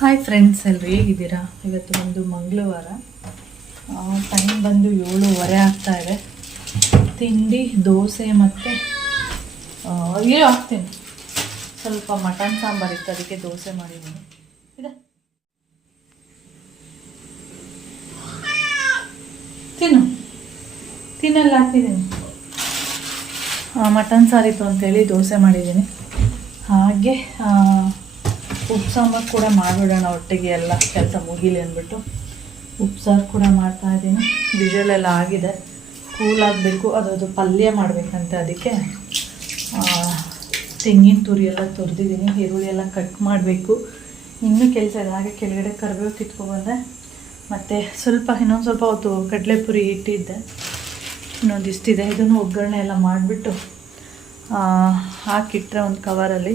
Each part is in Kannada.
ಹಾಯ್ ಫ್ರೆಂಡ್ಸ್ ಎಲ್ಲರೂ ಹೇಗಿದ್ದೀರಾ? ಇವತ್ತು ಒಂದು ಮಂಗಳವಾರ. ಟೈಮ್ ಬಂದು ಏಳುವರೆ ಆಗ್ತಾ ಇದೆ. ತಿಂಡಿ, ದೋಸೆ ಮತ್ತು ಏನು ಹಾಕ್ತೀನಿ. ಸ್ವಲ್ಪ ಮಟನ್ ಸಾಂಬಾರು ಇತ್ತು, ಅದಕ್ಕೆ ದೋಸೆ ಮಾಡಿದ್ದೀನಿ. ಇದೆ? ತಿನ್ನು. ತಿನ್ನಲ್ಲಿ ಹಾಕಿದ್ದೀನಿ ಮಟನ್ ಸಾರಿತ್ತು ಅಂತೇಳಿ ದೋಸೆ ಮಾಡಿದ್ದೀನಿ. ಹಾಗೆ ಉಪ್ಪು ಸಾಂಬಾರು ಕೂಡ ಮಾಡಿಬಿಡೋಣ ಒಟ್ಟಿಗೆ ಎಲ್ಲ ಕೆಲಸ ಮುಗಿಲಿ ಅಂದ್ಬಿಟ್ಟು ಉಪ್ಸಾರು ಸಾರು ಕೂಡ ಮಾಡ್ತಾ ಇದ್ದೀನಿ. ಬಿಜಲೆಲ್ಲ ಆಗಿದೆ. ಕೂಲ್ ಆಗಬೇಕು. ಅದರದ್ದು ಪಲ್ಯ ಮಾಡಬೇಕಂತೆ ಅದಕ್ಕೆ. ತೆಂಗಿನ ತುರಿ ಎಲ್ಲ ತುರಿದಿದ್ದೀನಿ. ಈರುಳ್ಳಿ ಎಲ್ಲ ಕಟ್ ಮಾಡಬೇಕು. ಇನ್ನೂ ಕೆಲಸ ಇದೆ ಹಾಗೆ ಕೆಳಗಡೆ ಕರಿಬೇವು ಕಿತ್ಕೊಬಂದೆ ಮತ್ತು ಸ್ವಲ್ಪ, ಇನ್ನೊಂದು ಸ್ವಲ್ಪ ಹೊತ್ತು ಕಡಲೆಪುರಿ ಇಟ್ಟಿದ್ದೆ ಇನ್ನೊಂದು ಇಷ್ಟಿದೆ. ಇದನ್ನು ಒಗ್ಗರಣೆ ಎಲ್ಲ ಮಾಡಿಬಿಟ್ಟು ಹಾಕಿಟ್ರೆ ಒಂದು ಕವರಲ್ಲಿ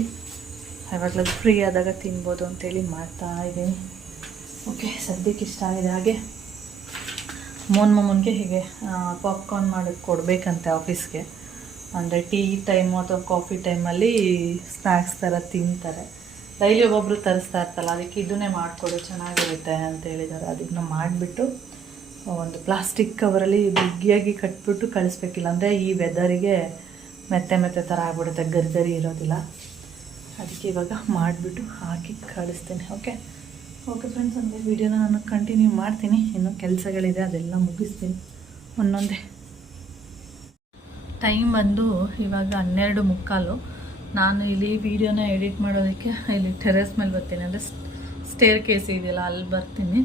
ಯಾವಾಗಲೂ ಫ್ರೀ ಆದಾಗ ತಿನ್ಬೋದು ಅಂತೇಳಿ ಮಾಡ್ತಾ ಇದ್ದೀನಿ. ಓಕೆ ಸದ್ಯಕ್ಕೆ ಇಷ್ಟ ಆಗಿದೆ ಹಾಗೆ. ಮೋನ್ ಮಮ್ಮನಿಗೆ ಹೀಗೆ ಪಾಪ್ಕಾರ್ನ್ ಮಾಡಿ ಕೊಡಬೇಕಂತೆ ಆಫೀಸ್ಗೆ ಅಂದರೆ ಟೀ ಟೈಮು ಅಥವಾ ಕಾಫಿ ಟೈಮಲ್ಲಿ ಸ್ನ್ಯಾಕ್ಸ್ ಥರ ತಿಂತಾರೆ. ಡೈಲಿ ಒಬ್ಬೊಬ್ಬರು ತರಿಸ್ತಾ ಇರ್ತಲ್ಲ ಅದಕ್ಕೆ ಇದನ್ನೇ ಮಾಡಿಕೊಡು ಚೆನ್ನಾಗಿರುತ್ತೆ ಅಂತ ಹೇಳಿದ್ದಾರೆ. ಅದನ್ನ ಮಾಡಿಬಿಟ್ಟು, ಒಂದು ಪ್ಲಾಸ್ಟಿಕ್ ಕವರಲ್ಲಿ ಬಿಗಿಯಾಗಿ ಕಟ್ಬಿಟ್ಟು ಕಳಿಸ್ಬೇಕಿಲ್ಲ. ಅಂದರೆ ಈ ವೆದರಿಗೆ ಮೆತ್ತೆ ಮೆತ್ತೆ ಥರ ಆಗ್ಬಿಡುತ್ತೆ ಗರ್ಗರಿ ಇರೋದಿಲ್ಲ. ಅದಕ್ಕೆ ಇವಾಗ ಮಾಡಿಬಿಟ್ಟು ಹಾಕಿ ಕಳಿಸ್ತೇನೆ ಓಕೆ ಓಕೆ ಫ್ರೆಂಡ್ಸ್ ಅಂದರೆ ವೀಡಿಯೋನ ನಾನು ಕಂಟಿನ್ಯೂ ಮಾಡ್ತೀನಿ. ಇನ್ನೂ ಕೆಲಸಗಳಿದೆ, ಅದೆಲ್ಲ ಮುಗಿಸ್ತೀನಿ. ಒಂದೊಂದೇ. ಟೈಮ್ ಬಂದು ಇವಾಗ ಹನ್ನೆರಡು ಮುಕ್ಕಾಲು. ನಾನು ಇಲ್ಲಿ ವೀಡಿಯೋನ ಎಡಿಟ್ ಮಾಡೋದಕ್ಕೆ ಇಲ್ಲಿ ಟೆರೆಸ್ ಮೇಲೆ ಬರ್ತೀನಿ. ಅಂದರೆ ಸ್ಟೇರ್ ಕೇಸ್ ಇದೆಯಲ್ಲ, ಅಲ್ಲಿ ಬರ್ತೀನಿ.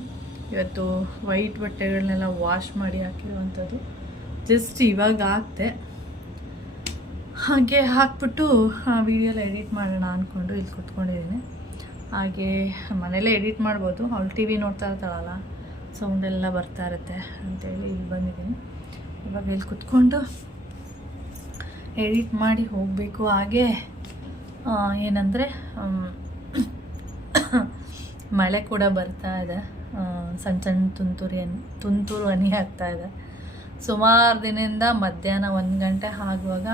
ಇವತ್ತು ವೈಟ್ ಬಟ್ಟೆಗಳನ್ನೆಲ್ಲ ವಾಶ್ ಮಾಡಿ ಹಾಕಿರುವಂಥದ್ದು. ಜಸ್ಟ್ ಇವಾಗ ಹಾಕ್ತೆ ಹಾಗೆ ಹಾಕ್ಬಿಟ್ಟು ಆ ವಿಡಿಯೋ ಎಲ್ಲ ಎಡಿಟ್ ಮಾಡೋಣ ಅಂದ್ಕೊಂಡು ಇಲ್ಲಿ ಕೂತ್ಕೊಂಡಿದ್ದೀನಿ. ಹಾಗೆ ಮನೇಲೇ ಎಡಿಟ್ ಮಾಡ್ಬೋದು. ಅವಳು ಟಿ ವಿ ನೋಡ್ತಾ ಇರ್ತಾಳಲ್ಲ ಸೌಂಡೆಲ್ಲ ಬರ್ತಾ ಇರುತ್ತೆ ಅಂತೇಳಿ ಇಲ್ಲಿ ಬಂದಿದ್ದೀನಿ. ಇವಾಗ ಇಲ್ಲಿ ಕುತ್ಕೊಂಡು ಎಡಿಟ್ ಮಾಡಿ ಹೋಗಬೇಕು. ಹಾಗೆ ಏನಂದರೆ ಮಳೆ ಕೂಡ ಬರ್ತಾ ಇದೆ. ಸಣ್ಣ ಸಣ್ಣ ತುಂತುರಿ ತುಂತುರು ಹನಿ ಆಗ್ತಾ ಇದೆ. ಸುಮಾರು ದಿನದಿಂದ ಮಧ್ಯಾಹ್ನ ಒಂದು ಗಂಟೆ ಆಗುವಾಗ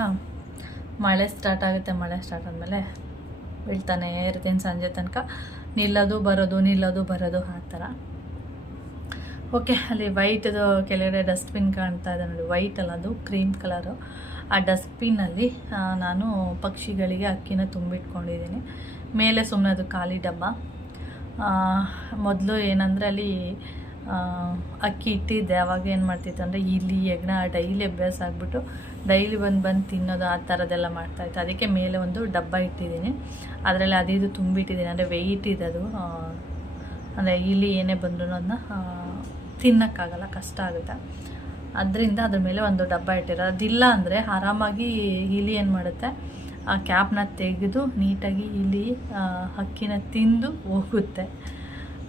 ಮಳೆ ಸ್ಟಾರ್ಟ್ ಆಗುತ್ತೆ, ಮಳೆ ಸ್ಟಾರ್ಟ್ ಆದಮೇಲೆ ಬೀಳ್ತಾನೆ ಇರ್ತೀನಿ ಸಂಜೆ ತನಕ. ನಿಲ್ಲೋದು, ಬರೋದು ನಿಲ್ಲೋದು, ಬರೋದು ಆ ಥರ. ಓಕೆ ಅಲ್ಲಿ ವೈಟ್ದು ಕೆಳಗಡೆ ಡಸ್ಟ್ಬಿನ್ ಕಾಣ್ತಾ ಇದೆ ನೋಡಿ ವೈಟ್ ಅಲ್ಲ ಅದು ಕ್ರೀಮ್ ಕಲರು ಆ ಡಸ್ಟ್ಬಿನ್ನಲ್ಲಿ ನಾನು ಪಕ್ಷಿಗಳಿಗೆ ಅಕ್ಕಿನ ತುಂಬಿಟ್ಕೊಂಡಿದ್ದೀನಿ. ಮೇಲೆ ಸುಮ್ಮನೆ ಅದು ಖಾಲಿ ಡಬ್ಬ. ಮೊದಲು ಏನಂದರೆ ಅಲ್ಲಿ ಅಕ್ಕಿ ಇಟ್ಟಿದ್ದೆ. ಅವಾಗ ಏನು ಮಾಡ್ತಿತ್ತು ಅಂದರೆ ಇಲ್ಲಿ ಹೆಗ್ಣ ಡೈಲಿ ಅಭ್ಯಾಸ ಆಗಿಬಿಟ್ಟು ಡೈಲಿ ಬಂದು ಬಂದು ತಿನ್ನೋದು ಆ ಥರದ್ದೆಲ್ಲ ಮಾಡ್ತಾಯಿತ್ತು ಅದಕ್ಕೆ ಮೇಲೆ ಒಂದು ಡಬ್ಬ ಇಟ್ಟಿದ್ದೀನಿ. ಅದರಲ್ಲಿ ಅದಿದು ತುಂಬಿಟ್ಟಿದ್ದೀನಿ. ಅಂದರೆ ವೆಯ್ಟ್ ಇದೆ ಅದು ಅಂದರೆ ಇಲ್ಲಿ ಏನೇ ಬಂದರೂ ಅದನ್ನ ತಿನ್ನೋಕ್ಕಾಗಲ್ಲ. ಕಷ್ಟ ಆಗುತ್ತೆ. ಅದರಿಂದ ಅದ್ರ ಮೇಲೆ ಒಂದು ಡಬ್ಬ ಇಟ್ಟಿರೋದು. ಅದಿಲ್ಲ ಅಂದರೆ ಆರಾಮಾಗಿ ಇಲಿ ಏನು ಮಾಡುತ್ತೆ? ಆ ಕ್ಯಾಪ್ನ ತೆಗೆದು ನೀಟಾಗಿ ಇಲಿ ಅಕ್ಕಿನ ತಿಂದು ಹೋಗುತ್ತೆ.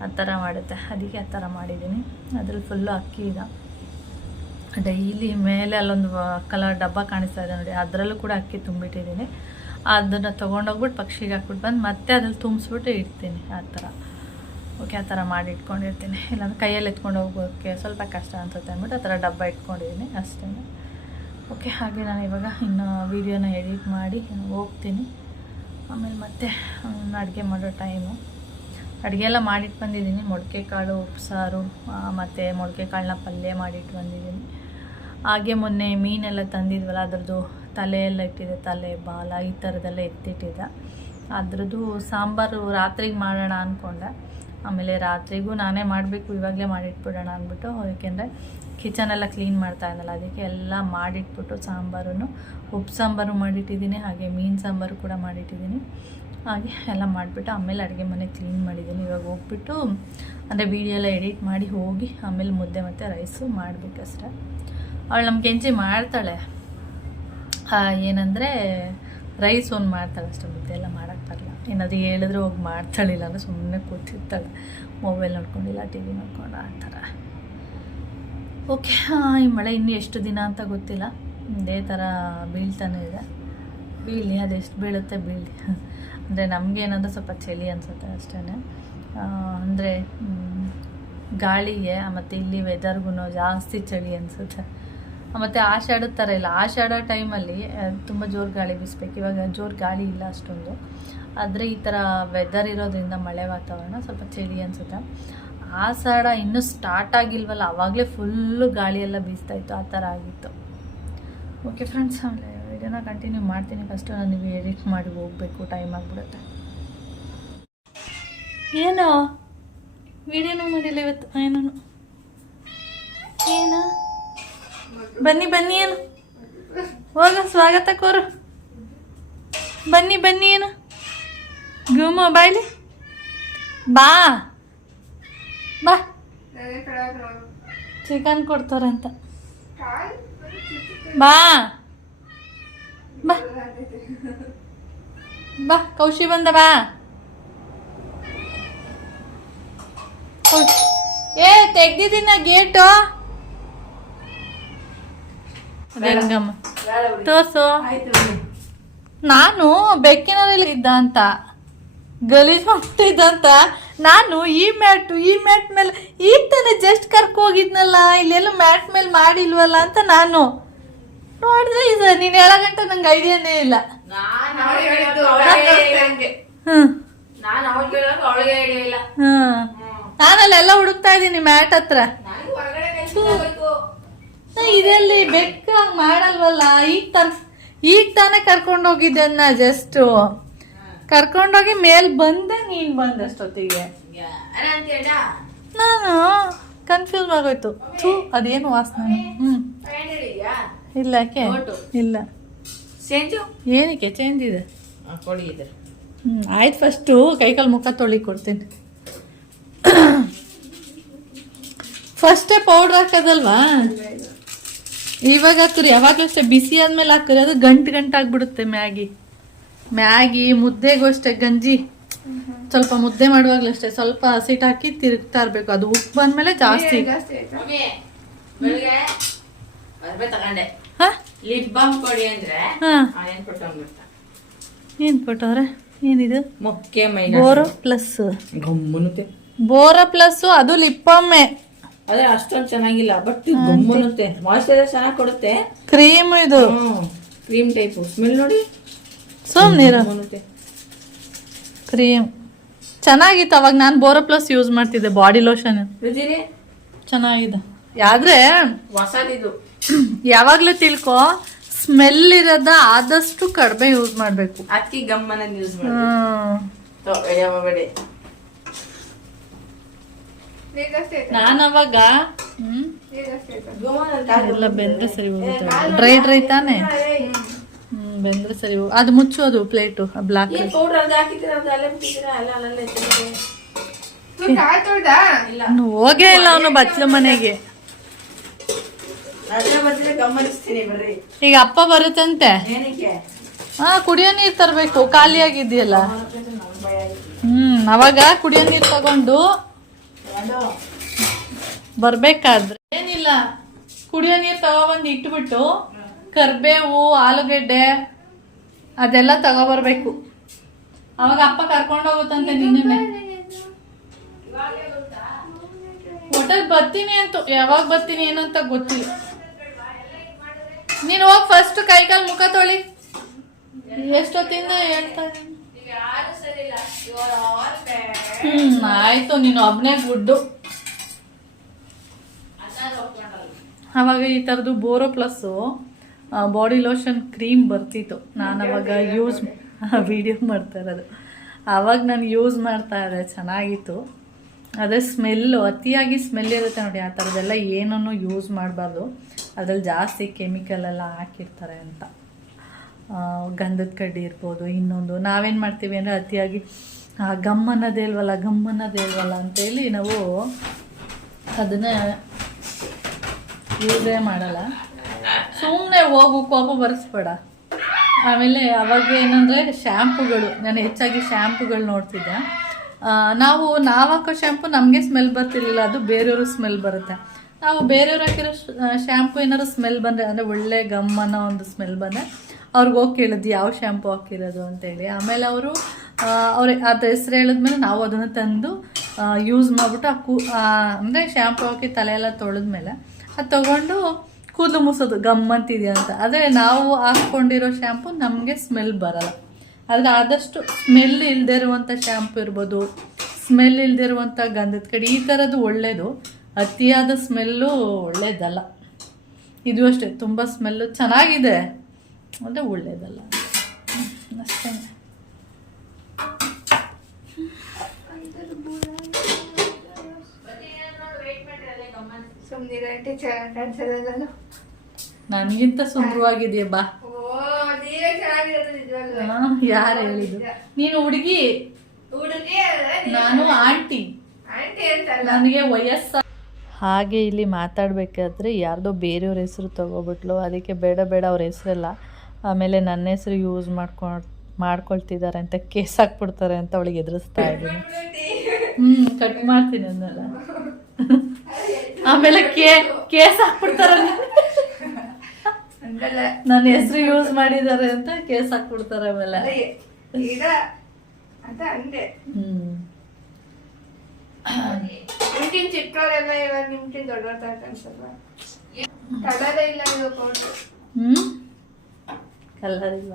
ಆ ಥರ ಮಾಡುತ್ತೆ. ಅದಕ್ಕೆ ಆ ಥರ ಮಾಡಿದ್ದೀನಿ. ಅದ್ರಲ್ಲಿ ಫುಲ್ಲು ಅಕ್ಕಿ ಇದೆ. ಡೈಲಿ ಮೇಲೆ ಅಲ್ಲೊಂದು ಕಲರ್ ಡಬ್ಬ ಕಾಣಿಸ್ತಾ ಇದೆ ನೋಡಿ. ಅದರಲ್ಲೂ ಕೂಡ ಅಕ್ಕಿ ತುಂಬಿಟ್ಟಿದ್ದೀನಿ. ಅದನ್ನು ತೊಗೊಂಡೋಗ್ಬಿಟ್ಟು ಪಕ್ಷಿಗೆ ಹಾಕ್ಬಿಟ್ಟು ಬಂದು ಮತ್ತೆ ಅದ್ರಲ್ಲಿ ತುಂಬಿಸ್ಬಿಟ್ಟು ಇಡ್ತೀನಿ ಆ ಥರ. ಓಕೆ, ಆ ಥರ ಮಾಡಿ ಇಟ್ಕೊಂಡಿರ್ತೀನಿ. ಇಲ್ಲಾಂದ್ರೆ ಕೈಯಲ್ಲಿ ಎತ್ಕೊಂಡು ಹೋಗೋಕ್ಕೆ ಸ್ವಲ್ಪ ಕಷ್ಟ ಅನ್ಸುತ್ತೆ ಅಂದ್ಬಿಟ್ಟು ಆ ಥರ ಡಬ್ಬ ಇಟ್ಕೊಂಡಿದ್ದೀನಿ ಅಷ್ಟೇ. ಓಕೆ, ಹಾಗೆ ನಾನು ಇವಾಗ ಇನ್ನು ವೀಡಿಯೋನ ಎಡಿಟ್ ಮಾಡಿ ಹೋಗ್ತೀನಿ. ಆಮೇಲೆ ಮತ್ತೆ ಅಡುಗೆ ಮಾಡೋ ಟೈಮು ಅಡುಗೆ ಎಲ್ಲ ಮಾಡಿಟ್ಟು ಬಂದಿದ್ದೀನಿ. ಮೊಳಕೆ ಕಾಳು, ಉಪ್ಸಾರು ಮತ್ತು ಮೊಳಕೆ ಕಾಳನ್ನ ಪಲ್ಯ ಮಾಡಿಟ್ಟು ಬಂದಿದ್ದೀನಿ. ಹಾಗೆ ಮೊನ್ನೆ ಮೀನೆಲ್ಲ ತಂದಿದ್ವಲ್ಲ, ಅದರದ್ದು ತಲೆ ಎಲ್ಲ ಇಟ್ಟಿದೆ, ತಲೆ, ಬಾಲ, ಈ ಥರದ್ದೆಲ್ಲ ಎತ್ತಿಟ್ಟಿದ್ದೆ. ಅದರದ್ದು ಸಾಂಬಾರು ರಾತ್ರಿಗೆ ಮಾಡೋಣ ಅಂದ್ಕೊಂಡೆ ಆಮೇಲೆ ರಾತ್ರಿಗೂ ನಾನೇ ಮಾಡಬೇಕು, ಇವಾಗಲೇ ಮಾಡಿಟ್ಬಿಡೋಣ ಅಂದ್ಬಿಟ್ಟು ಏಕೆಂದರೆ ಕಿಚನೆಲ್ಲ ಕ್ಲೀನ್ ಮಾಡ್ತಾ ಇದ್ದಲ್ಲ ಅದಕ್ಕೆ ಎಲ್ಲ ಮಾಡಿಟ್ಬಿಟ್ಟು ಸಾಂಬಾರು ಉಪ್ಪು ಸಾಂಬಾರು ಮಾಡಿಟ್ಟಿದ್ದೀನಿ, ಹಾಗೆ ಮೀನು ಸಾಂಬಾರು ಕೂಡ ಮಾಡಿಟ್ಟಿದ್ದೀನಿ. ಹಾಗೆ ಎಲ್ಲ ಮಾಡಿಬಿಟ್ಟು ಆಮೇಲೆ ಅಡುಗೆ ಮನೆ ಕ್ಲೀನ್ ಮಾಡಿದ್ದೀನಿ. ಇವಾಗ ಹೋಗ್ಬಿಟ್ಟು ಅಂದರೆ ವೀಡಿಯೋ ಎಲ್ಲ ಎಡಿಟ್ ಮಾಡಿ ಹೋಗಿ ಆಮೇಲೆ ಮುದ್ದೆ ಮತ್ತು ರೈಸು ಮಾಡಬೇಕಷ್ಟೆ. ಅವಳು ನಮ್ಮ ಕೆಂಚಿ ಮಾಡ್ತಾಳೆ. ಏನಂದರೆ ರೈಸ್ ಒಂದು ಮಾಡ್ತಾಳೆ ಅಷ್ಟೇ, ಮುದ್ದೆ ಎಲ್ಲ ಮಾಡೋಕ್ಕೆ ಬರಲ್ಲ. ಏನಾದರೂ ಹೇಳಿದ್ರೆ ಹೋಗಿ ಮಾಡ್ತಾಳಿಲ್ಲ ಅಂದರೆ ಸುಮ್ಮನೆ ಕೂತಿರ್ತಾಳೆ. ಮೊಬೈಲ್ ನೋಡ್ಕೊಂಡಿಲ್ಲ ಟಿ ವಿ ನೋಡ್ಕೊಂಡು, ಆ ಥರ. ಓಕೆ ಈ ಮಳೆ ಇನ್ನೂ ಎಷ್ಟು ದಿನ ಅಂತ ಗೊತ್ತಿಲ್ಲ. ಇದೇ ಥರ ಬೀಳ್ತಾನೆ ಇದೆ. ಬೀಳಿ ಅದೆಷ್ಟು ಬೀಳುತ್ತೆ ಬೀಳಲಿ. ಅಂದರೆ ನಮಗೇನಂದ್ರೆ ಸ್ವಲ್ಪ ಚಳಿ ಅನಿಸುತ್ತೆ ಅಷ್ಟೇ ಅಂದರೆ ಗಾಳಿಗೆ ಮತ್ತು ಇಲ್ಲಿ ವೆದರ್ಗೂ ಜಾಸ್ತಿ ಚಳಿ ಅನಿಸುತ್ತೆ. ಮತ್ತು ಆಷಾಢದ ಥರ ಇಲ್ಲ. ಆಷಾಢ ಟೈಮಲ್ಲಿ ತುಂಬ ಜೋರು ಗಾಳಿ ಬೀಸ್ಬೇಕು. ಇವಾಗ ಜೋರು ಗಾಳಿ ಇಲ್ಲ ಅಷ್ಟೊಂದು. ಆದರೆ ಈ ಥರ ವೆದರ್ ಇರೋದ್ರಿಂದ ಮಳೆ ವಾತಾವರಣ ಸ್ವಲ್ಪ ಚಳಿ ಅನಿಸುತ್ತೆ. ಆಷಾಢ ಇನ್ನೂ ಸ್ಟಾರ್ಟ್ ಆಗಿಲ್ವಲ್ಲ ಆವಾಗಲೇ ಫುಲ್ಲು ಗಾಳಿಯೆಲ್ಲ ಬೀಸ್ತಾಯಿತ್ತು ಆ ಥರ ಆಗಿತ್ತು. ಓಕೆ ಫ್ರೆಂಡ್ಸ್ ಆಮೇಲೆ ವಿಡಿಯೋನ ಕಂಟಿನ್ಯೂ ಮಾಡ್ತೀನಿ ಫಸ್ಟು ನಾನು ನೀವು ಎಡಿಟ್ ಮಾಡಿ ಹೋಗಬೇಕು ಟೈಮ್ ಆಗಿಬಿಡುತ್ತೆ ಏನೋ ವಿಡಿಯೋನೂ ಮಾಡಿಲ್ಲ ಇವತ್ತು ಏನೋ ಏನು ಬನ್ನಿ ಬನ್ನಿ ಏನು ಹೋಗ ಸ್ವಾಗತ ಕೋರು ಬನ್ನಿ ಬನ್ನಿ ಏನು ಗುಮ ಬಾಯ್ಲಿ ಬಾ ಬಾ ಚಿಕನ್ ಕೊಡ್ತಾರಂತ ಬಾ ಬಾ ಬಾ ಕೌಶಿ ಬಂದ ಬಾ. ಏ ತೆಗ್ದಿದ್ದೀನ ಗೇಟು. ರಂಗಮ್ಮ. ತೋರ್ಸು. ನಾನು ಬೆಕ್ಕಿನಲ್ಲಿ ಇದ್ದ ಅಂತ ಗಲೀಜ್ ಮಾಡ್ತಿದ್ದ ಅಂತ ನಾನು ಈ ಮ್ಯಾಟು ಈ ಮ್ಯಾಟ್ ಮೇಲೆ ಈಗ ತಾನೇ ಜಸ್ಟ್ ಕರ್ಕೋಗಿದ್ನಲ್ಲ ಇಲ್ಲೆಲ್ಲೂ ಮ್ಯಾಟ್ ಮೇಲೆ ಮಾಡಿಲ್ವಲ್ಲ ಅಂತ ನಾನು. ನೋಡಿದ್ರೆ ಇದು ನೀನು ಹೇಳೋ ಗಂಟೆ ನಂಗೆ ಐಡಿಯಾನೇ ಇಲ್ಲ. ಹ್ಮ್. ನಾನು ಅವಳಿಗೆ ಐಡಿಯಾ ಇಲ್ಲ. ಹ್ಮ್. ನಾನಲ್ಲೆಲ್ಲ ಹುಡುಕ್ತಾ ಇದ್ದೀನಿ ಮ್ಯಾಟ್ ಹತ್ರ. ನಾನು ಹೊರಗಡೆ ಇದೆಲ್ಲಿ ಬೆಕ್ಕ ಹಂಗ್ ಮಾಡಲ್ವಲ್ಲ? ಈಗ ತನ್ ಈಗ ತಾನೇ ಕರ್ಕೊಂಡು ಹೋಗಿದ್ದನ್ನ ಜಸ್ಟ್ ಕರ್ಕೊಂಡೋಗಿ ಮೇಲ್ ಬಂದೆ ನೀನ್ ಬಂದಷ್ಟೊತ್ತಿಗೆ ಅಷ್ಟೊತ್ತಿಗೆ. ನಾನು ಕನ್ಫ್ಯೂಸ್ ಆಗೋಯ್ತು. ಥೂ ಅದೇನು ವಾಸನೆ? ಹ್ಮ್. ಇಲ್ಲ ಯಾಕೆ? ಇಲ್ಲ. ಚೇಂಜು? ಏನಕ್ಕೆ? ಚೇಂಜ್ ಇದೆ. ಹ್ಞೂ ಆಯ್ತು ಫಸ್ಟು. ಕೈಕಾಲು ಮುಖ ತೊಳಿ ಕೊಡ್ತೀನಿ. ಫಸ್ಟೇ ಪೌಡ್ರ್ ಹಾಕೋದಲ್ವಾ? ಇವಾಗ ಹಾಕ್ರಿ ಯಾವಾಗಲೂ ಅಷ್ಟೇ. ಬಿಸಿ ಆದ್ಮೇಲೆ ಹಾಕ್ರಿ ಅದು ಗಂಟು ಗಂಟು ಆಗ್ಬಿಡುತ್ತೆ ಮ್ಯಾಗಿ. ಮ್ಯಾಗಿ ಮುದ್ದೆಗೂ ಅಷ್ಟೇ. ಗಂಜಿ. ಸ್ವಲ್ಪ ಮುದ್ದೆ ಮಾಡುವಾಗಲೂ ಅಷ್ಟೇ. ಸ್ವಲ್ಪ ಹಸಿಟ್ಟು ಹಾಕಿ ತಿರುಗ್ತಾ ಇರಬೇಕು. ಅದು ಉಪ್ಪು ಬಂದಮೇಲೆ ಜಾಸ್ತಿ. ಏನ್ ಕೊಟ್ಟವ್ರೆ? ಏನಿದು? ಬೋರೋ ಪ್ಲಸ್. ಬೋರೋ ಪ್ಲಸ್ ಅದು ಲಿಪ್ಪಮ್ಮೆ ಅದೇ ಅಷ್ಟೊಂದು ಚೆನ್ನಾಗಿಲ್ಲ ಬಟ್ ಗಮ್ಮನುತ್ತೆ ಮಾಯಿಶ್ಚರೈಸರ್ ಚೆನ್ನಾಗಿ ಕೊಡುತ್ತೆ. ಕ್ರೀಮ್ ಇದು. ಕ್ರೀಮ್ ಟೈಪ್ ಸ್ಮೆಲ್ ನೋಡಿ. ಗಮ್ಮನುತ್ತೆ ಕ್ರೀಮ್ ಚೆನ್ನಾಗಿತ್ತು ಅವಾಗ ನಾನು ಬೋರೋ ಪ್ಲಸ್ ಯೂಸ್ ಮಾಡ್ತಿದ್ದೆ ಬಾಡಿ ಲೋಷನ್ ಚೆನ್ನಾಗಿದೆ. ಆದ್ರೆ ಹೊಸದಿದು. ಯಾವಾಗ್ಲೂ ತಿಳ್ಕೊ ಸ್ಮೆಲ್ ಇರೋದ ಆದಷ್ಟು ಕಡಿಮೆ ಯೂಸ್ ಮಾಡ್ಬೇಕು. ಅಕ್ಕಿ ಗಮ್ಮನ ಯೂಸ್ ಮಾಡಿ ನಾನು ಅವಾಗ ಎಲ್ಲ ಬೆಂದ್ರೆ ಸರಿ ಹೋಗುತ್ತೆ ಡ್ರೈ ಡ್ರೈ ತಾನೆ? ಹ್ಮ್ ಬೆಂದ್ರೆ ಸರಿ ಹೋಗ ಅದು ಮುಚ್ಚೋದು ಪ್ಲೇಟು ಬ್ಲಾಕ್ ಹೋಗೇ ಇಲ್ಲ ಅವನು ಬಚ್ಚಲ ಮನೆಗೆ ಅದ್ರ ಬದ್ರೆ ಗಮನಿಸ್ತೀನಿ ಬರ್ರಿ ಈಗ ಅಪ್ಪ ಬರುತ್ತಂತೆ? ಏನಕ್ಕೆ? ಹಾ ಕುಡಿಯೋ ನೀರ್ ತರ್ಬೇಕು ಖಾಲಿ ಆಗಿದೆಯಲ್ಲ ನಮ್ ಹ್ಮ್ ಅವಾಗ ಕುಡಿಯೋ ನೀರ್ ತಗೊಂಡು ತಗೊಂಡು ಬರ್ಬೇಕಾದ್ರೆ. ಏನಿಲ್ಲ ಕುಡಿಯೋ ನೀರ್ ತಗೊಬಂದು ಇಟ್ಬಿಟ್ಟು ಕರ್ಬೇವು ಆಲೂಗಡ್ಡೆ ಅದೆಲ್ಲ ತಗೊಬರ್ಬೇಕು. ಅವಾಗ ಅಪ್ಪ ಕರ್ಕೊಂಡು ಹೋಗುತ್ತಂತೆ ನಿನ್ನೆ ಹೋಟೆಲ್ ಬರ್ತೀನಿ ಅಂತ ಯಾವಾಗ ಬರ್ತೀನಿ ಏನಂತ ಗೊತ್ತಿಲ್ಲ. ನೀನು ಹೋಗಿ ಫಸ್ಟ್ ಕೈಕಾಲು ಮುಖ ತೊಳಿ. ಎಷ್ಟೊತ್ತಿಂದ ಹೇಳ್ತಾ ಹ್ಮ್ ಆಯ್ತು ನೀನು ಒಬ್ನೇ ಗುಡ್ಡು. ಅವಾಗ ಈ ಥರದ್ದು ಬೋರೋ ಪ್ಲಸ್ ಬಾಡಿ ಲೋಷನ್ ಕ್ರೀಮ್ ಬರ್ತಿತ್ತು. ನಾನು ಅವಾಗ ಯೂಸ್ ವಿಡಿಯೋ ಮಾಡ್ತಾ ಇರೋದು. ಅವಾಗ ನಾನು ಯೂಸ್ ಮಾಡ್ತಾ ಇದ್ದೆ ಚೆನ್ನಾಗಿತ್ತು. ಅದೇ ಸ್ಮೆಲ್ಲು ಅತಿಯಾಗಿ ಸ್ಮೆಲ್ ಇರುತ್ತೆ ನೋಡಿ ಆ ಥರದ್ದೆಲ್ಲ ಏನನ್ನು ಯೂಸ್ ಮಾಡಬಾರ್ದು. ಅದ್ರಲ್ಲಿ ಜಾಸ್ತಿ ಕೆಮಿಕಲ್ ಎಲ್ಲ ಹಾಕಿರ್ತಾರೆ ಅಂತ. ಗಂಧದ ಕಡ್ಡಿ ಇರ್ಬೋದು, ಇನ್ನೊಂದು ನಾವೇನು ಮಾಡ್ತೀವಿ ಅಂದರೆ ಅತಿಯಾಗಿ ಗಮ್ ಅನ್ನೋದೇ ಇಲ್ವಲ್ಲ ಗಮ್ ಅನ್ನೋದೇ ಇಲ್ವಲ್ಲ ಅಂತೇಳಿ ನಾವು ಅದನ್ನ ಯೂಸೇ ಮಾಡಲ್ಲ. ಸುಮ್ಮನೆ ಹೋಗು, ಕೋಪ ಬರೆಸ್ಬೇಡ. ಆಮೇಲೆ ಅವಾಗ ಏನಂದರೆ ಶ್ಯಾಂಪುಗಳು ನಾನು ಹೆಚ್ಚಾಗಿ ಶ್ಯಾಂಪುಗಳು ನೋಡ್ತಿದ್ದೆ. ನಾವು ನಾವು ಹಾಕೋ ಶ್ಯಾಂಪು ನಮಗೆ ಸ್ಮೆಲ್ ಬರ್ತಿರ್ಲಿಲ್ಲ, ಅದು ಬೇರೆಯವ್ರಿಗೆ ಸ್ಮೆಲ್ ಬರುತ್ತೆ. ನಾವು ಬೇರೆಯವ್ರು ಹಾಕಿರೋ ಶ್ಯಾಂಪು ಏನಾದ್ರು ಸ್ಮೆಲ್ ಬಂದರೆ, ಅಂದರೆ ಒಳ್ಳೆ ಗಮ್ ಅನ್ನೋ ಒಂದು ಸ್ಮೆಲ್ ಬಂದರೆ, ಅವ್ರಿಗೆ ಹೋಗಿ ಕೇಳಿದ್ವಿ, ಯಾವ ಶ್ಯಾಂಪು ಹಾಕಿರೋದು? ಅಂತೇಳಿ ಆಮೇಲೆ ಅವರು ಅವ್ರ, ಅದು ಹೆಸ್ರು ಹೇಳಿದ್ಮೇಲೆ ನಾವು ಅದನ್ನು ತಂದು ಯೂಸ್ ಮಾಡಿಬಿಟ್ಟು ಆ ಕೂ ಅಂದರೆ ಶ್ಯಾಂಪು ಹಾಕಿ ತಲೆ ಎಲ್ಲ ತೊಳೆದ್ಮೇಲೆ, ಅದು ತೊಗೊಂಡು ಕೂದಲು ಮುಸೋದು ಗಮ್ ಅಂತ. ಆದರೆ ನಾವು ಹಾಕ್ಕೊಂಡಿರೋ ಶ್ಯಾಂಪು ನಮಗೆ ಸ್ಮೆಲ್ ಬರಲ್ಲ. ಆದರೆ ಆದಷ್ಟು ಸ್ಮೆಲ್ ಇಲ್ಲದೆ ಇರುವಂಥ ಶ್ಯಾಂಪು ಇರ್ಬೋದು ಸ್ಮೆಲ್ ಇಲ್ಲದೆ ಇರುವಂಥ ಗಂಧದ ಕಡೆ, ಈ ಥರದ್ದು ಒಳ್ಳೆಯದು ಅತಿಯಾದ ಸ್ಮೆಲ್ಲು ಒಳ್ಳೇದಲ್ಲ. ಇದು ಅಷ್ಟೇ ತುಂಬ ಸ್ಮೆಲ್ಲು ಚೆನ್ನಾಗಿದೆ. ಅಂದರೆ ಒಳ್ಳೇದಲ್ಲ. ಅಷ್ಟೇ. ನನಗಿಂತ ಸುಂದರವಾಗಿದೆಯಾ ಬಾ. ಯಾರು ಹೇಳಿದ್ರು ನೀನು ಹುಡುಗಿ? ಹುಡುಗಿ ನಾನು ಆಂಟಿ. ನನಗೆ ವಯಸ್ಸ ಹಾಗೆ ಇಲ್ಲಿ ಮಾತಾಡಬೇಕಾದ್ರೆ ಯಾರ್ದೋ ಬೇರೆಯವ್ರ ಹೆಸರು ತೊಗೋಬಿಟ್ಲು. ಅದಕ್ಕೆ ಬೇಡ ಬೇಡ ಅವ್ರ ಹೆಸರೆಲ್ಲ. ಆಮೇಲೆ ನನ್ನ ಹೆಸರು ಯೂಸ್ ಮಾಡ್ಕೊಂಡು ಮಾಡ್ಕೊಳ್ತಿದ್ದಾರೆ ಅಂತ ಕೇಸ್ ಹಾಕ್ಬಿಡ್ತಾರೆ ಅಂತ ಅವಳಿಗೆ ಎದುರಿಸ್ತಾ ಇದ್ದೀನಿ. ಹ್ಞೂ ಕಟ್ ಮಾಡ್ತೀನಿ ಅದನ್ನೆಲ್ಲ ಆಮೇಲೆ ಕೇ ಕೇಸ್ ಹಾಕ್ಬಿಡ್ತಾರ ನನ್ನ ಹೆಸರು ಯೂಸ್ ಮಾಡಿದ್ದಾರೆ ಅಂತ ಕೇಸ್ ಹಾಕ್ಬಿಡ್ತಾರೆ ಆಮೇಲೆ. ಹ್ಞೂ ನಿಮ್ಗಿನ್ ಚಿಕ್ಕವರೆಲ್ಲ ಇವಾಗ ನಿಮ್ಗಿನ್ ದೊಡ್ಡವ್ರ ತರ ಕಾಣಿಸಲ್ವಾ? ಕಲರೇ ಇಲ್ಲ ಇದು ಫೋಟೋ ಹ್ಞೂ ಕಲರ್ ಇಲ್ಲ.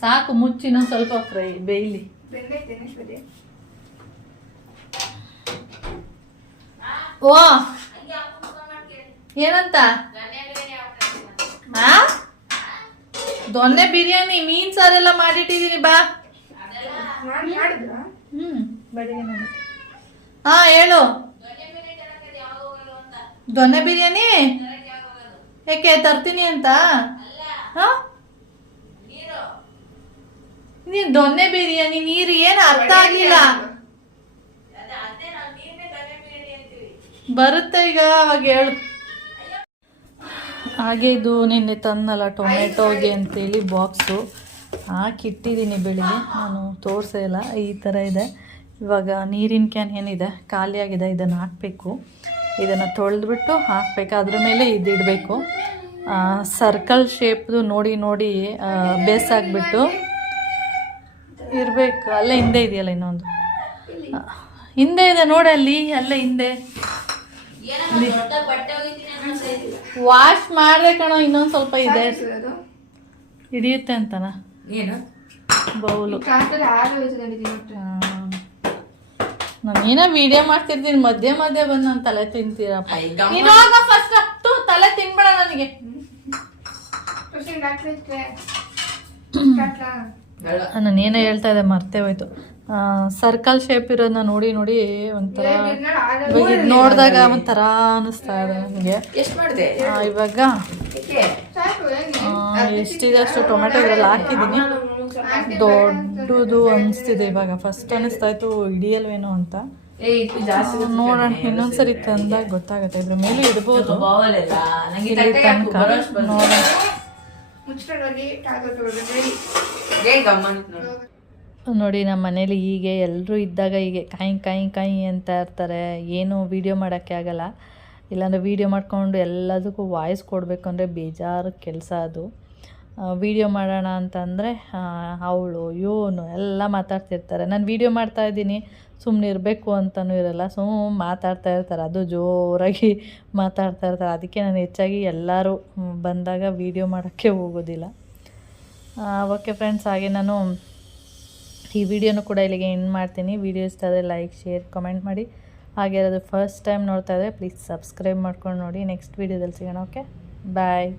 ಸಾಕು ಮುಚ್ಚಿನ ಸ್ವಲ್ಪ ಫ್ರೈ ಬೇಯ್ಲಿ. ಬೆಂದೈತೇನೆ ಸರಿ ಓ! ಏನಂತ? ಆ? ದೊನ್ನೆ ಬಿರಿಯಾನಿ ಮೀನ್ ಸಾರೆಲ್ಲ ಮಾಡಿಟ್ಟಿದ್ದೀನಿ ಬಾ. ಹ್ಮ್ ಬಡಿಗೆ ಹಾ, ಹೇಳು. ದೊನ್ನೆ ಬಿರಿಯಾನಿ? ಏಕೆ, ತರ್ತೀನಿ ಅಂತ? ಹಾ? ನೀನ್ ದೊನ್ನೆ ಬಿರಿಯಾನಿ, ನೀರು ಏನು ಅರ್ಥ ಆಗಿಲ್ಲ. ಬರುತ್ತೆ ಈಗ, ಅವಾಗ ಹೇಳು. ಹಾಗೆ ಇದು ನಿನ್ನೆ ತಂದಲ್ಲ ಟೊಮೆಟೊಗೆ ಅಂತೇಳಿ ಬಾಕ್ಸು ಹಾಕಿಟ್ಟಿದ್ದೀನಿ ಬೆಳಿಗ್ಗೆ. ನಾನು ತೋರಿಸೇ ಇಲ್ಲ, ಈ ಥರ ಇದೆ. ಇವಾಗ ನೀರಿನ ಕ್ಯಾನ್ ಏನಿದೆ ಖಾಲಿಯಾಗಿದೆ ಇದನ್ನು ಹಾಕಬೇಕು. ಇದನ್ನು ತೊಳೆದ್ಬಿಟ್ಟು ಹಾಕಬೇಕು. ಅದ್ರ ಮೇಲೆ ಇದಿಡಬೇಕು. ಸರ್ಕಲ್ ಶೇಪ್ದು ನೋಡಿ ನೋಡಿ ಬೇಸಾಕ್ಬಿಟ್ಟು ಇರಬೇಕು. ಅಲ್ಲೇ ಹಿಂದೆ ಇದೆಯಲ್ಲ ಇನ್ನೊಂದು? ಹಿಂದೆ ಇದೆ ನೋಡಿ ಅಲ್ಲಿ ಅಲ್ಲೇ ಹಿಂದೆ. ವಾಶ್ ಮಾಡಿದೆ ಕಣೋ ಇನ್ನೊಂದು ಸ್ವಲ್ಪ ಇದೆ. ಹಿಡಿಯುತ್ತೆ ಅಂತನಾ? ಏನು? ಬೌಲು. ಕಾಂತದ ಹಾಲು ಏನೋ. ವಿಡಿಯೋ ಮಾಡ್ತಿರ್ತೀನಿ ಮಧ್ಯೆ ಮಧ್ಯೆ ಬಂದು ನಾನು ತಲೆ ತಿಂತೀರಪ್ಪ. ಇವಾಗ ಫಸ್ಟ್ ಹತ್ತು ತಲೆ ತಿನ್ಬೇಡ ನನಗೆ. ನಾನೇನೋ ಹೇಳ್ತಾ ಇದ್ದೆ ಮರ್ತೇ ಹೋಯ್ತು. ಸರ್ಕಲ್ ಶೇಪ್ ಇರೋದನ್ನ ನೋಡಿ ನೋಡಿ ಒಂಥರ ಇದ್ ನೋಡಿದಾಗ ಒಂಥರ ಅನಿಸ್ತಾ ಇದೆ ನನಗೆ. ಎಷ್ಟ್ ಮಾಡಿದೆ? ಆ, ಇವಾಗ ಎಷ್ಟಿದೆ ಅಷ್ಟು ಟೊಮೆಟೊ ಇದ್ರಲ್ಲಿ ಹಾಕಿದ್ದೀನಿ. ದೊಡ್ಡದು ಅನಿಸ್ತಿದೆ ಇವಾಗ. ಫಸ್ಟ್ ಅನಿಸ್ತಾ ಇತ್ತು ಹಿಡಿಯಲ್ವೇನೋ ಅಂತ. ನೋಡೋಣ ಇನ್ನೊಂದ್ಸರಿ ತಂದಾಗ ಗೊತ್ತಾಗುತ್ತೆ. ಇದ್ರ ಮೇಲೆ ಇಡ್ಬೋದು ತನಕ. ನೋಡೋಣ. ನೋಡಿ. ನಮ್ಮ ಮನೇಲಿ ಹೀಗೆ ಎಲ್ಲರೂ ಇದ್ದಾಗ ಹೀಗೆ ಕಾಯಿ ಕಾಯಿ ಕಾಯಿ ಅಂತ ಇರ್ತಾರೆ. ಏನು ವೀಡಿಯೋ ಮಾಡೋಕ್ಕೆ ಆಗಲ್ಲ. ಇಲ್ಲಾಂದರೆ ವೀಡಿಯೋ ಮಾಡ್ಕೊಂಡು ಎಲ್ಲದಕ್ಕೂ ವಾಯ್ಸ್ ಕೊಡಬೇಕು ಅಂದರೆ ಬೇಜಾರು ಕೆಲಸ ಅದು. ವೀಡಿಯೋ ಮಾಡೋಣ ಅಂತಂದರೆ ಅವಳು ಇವನು ಎಲ್ಲ ಮಾತಾಡ್ತಿರ್ತಾರೆ. ನಾನು ವೀಡಿಯೋ ಮಾಡ್ತಾ ಇದ್ದೀನಿ. ಸುಮ್ಮನೆ ಇರಬೇಕು ಅಂತಲೂ ಇರಲ್ಲ. ಸುಮ್ಮ ಮಾತಾಡ್ತಾ ಇರ್ತಾರೆ. ಅದು ಜೋರಾಗಿ ಮಾತಾಡ್ತಾ ಇರ್ತಾರೆ. ಅದಕ್ಕೆ ನಾನು ಹೆಚ್ಚಾಗಿ ಎಲ್ಲರೂ ಬಂದಾಗ ವೀಡಿಯೋ ಮಾಡೋಕ್ಕೆ ಹೋಗೋದಿಲ್ಲ. ಓಕೆ ಫ್ರೆಂಡ್ಸ್ ಹಾಗೆ ನಾನು ಈ ವಿಡಿಯೋನು ಕೂಡ ಇಲ್ಲಿಗೆ ಎಂಡ್ ಮಾಡ್ತೀನಿ. ವಿಡಿಯೋ ಇಷ್ಟ ಆದರೆ ಲೈಕ್ ಶೇರ್ ಕಮೆಂಟ್ ಮಾಡಿ. ಹಾಗೆ ಅದು ಫಸ್ಟ್ ಟೈಮ್ ನೋಡ್ತಾ ಇದ್ದರೆ ಪ್ಲೀಸ್ ಸಬ್ಸ್ಕ್ರೈಬ್ ಮಾಡ್ಕೊಂಡು ನೋಡಿ. ನೆಕ್ಸ್ಟ್ ವೀಡಿಯೋದಲ್ಲಿ ಸಿಗೋಣ ಓಕೆ ಬಾಯ್